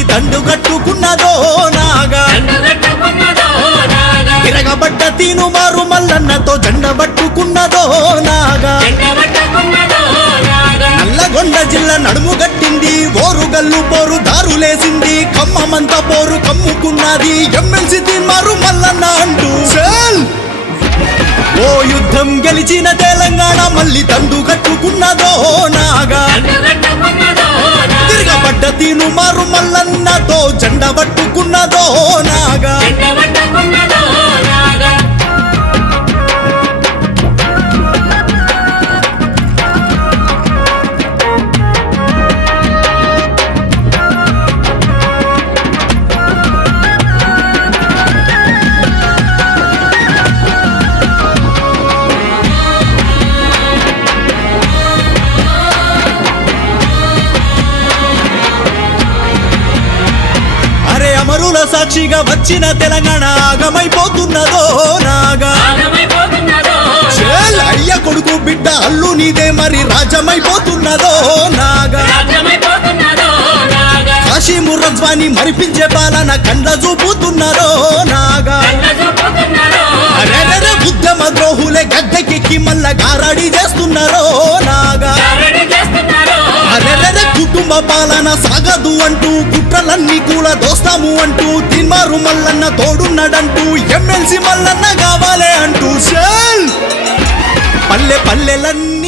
మళ్ళీ దండు కట్టుకున్నదో నాగా తిరగబడ్డ తీను మారు మల్లన్నతో జెండ పట్టుకున్నదో నాగా నల్లగొండ జిల్లా నడుము గట్టింది ఓరుగల్లు పోరు దారులేసింది ఖమ్మమంతా పోరు కమ్ముకున్నది ఎమ్మెల్సీ తీన్మారు మల్లన్న అంటూ ఓ యుద్ధం గెలిచిన తెలంగాణ మళ్ళీ దండు కట్టుకున్నదో నాగా తిరగబడ్డ తీను మారు మల్లన్నతో జెండ పట్టుకున్నదో నాగా అమరుల సాక్షిగా వచ్చిన తెలంగాణ ఆగమైపోతున్నదో నాగా అయ్య కొడుకు బిడ్డ అల్లు నీదే మరి రాజ్యమైపోతున్నదో నాగా కాశీము రజ్వాని మరిపించే పాలన కండ్ల చూపుతున్నారో నాగా ఉద్యమ ద్రోహులే గద్దెకెక్కి మల్ల గారడి చేస్తున్నారో నాగా కుటుంబ పాలన సాగదు అంటూ కుట్రలన్నీ కూడా దోస్తాము అంటూ తీన్మారు మల్లన్న తోడున్నాడంటూ ఎమ్మెల్సీ మల్లన్న కావాలే అంటూ పల్లె పల్లెలన్నీ